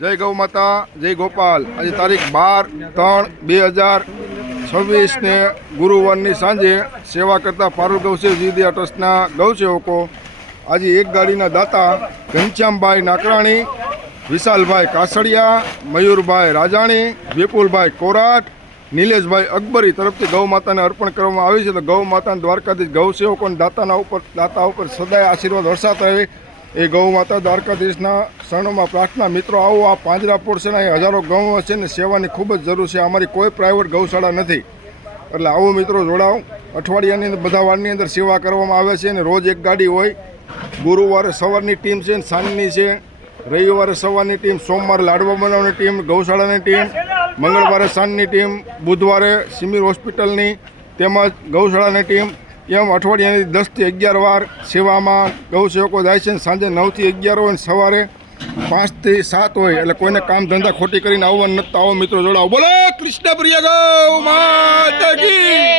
જય ગૌ માતા, જય ગોપાલ। આજે તારીખ 12/3/2026 ને ગુરુવારની સાંજે સેવા કરતા પારુલ ગૌસેવ જીદિયા ટ્રસ્ટના ગૌસેવકો આજે એક ગાડીના દાતા ઘનશ્યામભાઈ નાકરાણી, વિશાલભાઈ કાસડિયા, મયુરભાઈ રાજાણી, વિપુલભાઈ કોરાટ, નિલેશભાઈ અકબરી તરફથી ગૌ માતાને અર્પણ કરવામાં આવી છે। તો ગૌ માતાના દ્વારકાધીશ ગૌસેવકોને દાતા ઉપર સદાય આશીર્વાદ વરસાતા રહે એ ગૌ માતા દ્વારકાધીશના શરણોમાં પ્રાર્થના। મિત્રો આવો આ પાંજરા પોળસેના હજારો ગૌ છે ને સેવાની ખૂબ જ જરૂર છે। અમારી કોઈ પ્રાઇવેટ ગૌશાળા નથી, એટલે આવો મિત્રો જોડાઓ। અઠવાડિયાની અંદર બધા વારની અંદર સેવા કરવામાં આવે છે અને રોજ એક ગાડી હોય। ગુરુવારે સવારની ટીમ છે ને સાંજની છે, રવિવારે સવારની ટીમ, સોમવારે લાડવા બનાવવાની ટીમ, ગૌશાળાની ટીમ, મંગળવારે સાંજની ટીમ, બુધવારે સિમીર હોસ્પિટલની તેમજ ગૌશાળાની ટીમ, એમ અઠવાડિયાની 10 થી 11 વાર સેવામાં ગૌસેવકો જાય છે। સાંજે 9 થી 11 હોય ને સવારે 5 થી 7 હોય, એટલે કોઈને કામ ધંધા ખોટી કરીને આવવાનું નથી। આવો મિત્રો જોડાવો। બોલો કૃષ્ણ પ્રિય ગૌ માતા કી।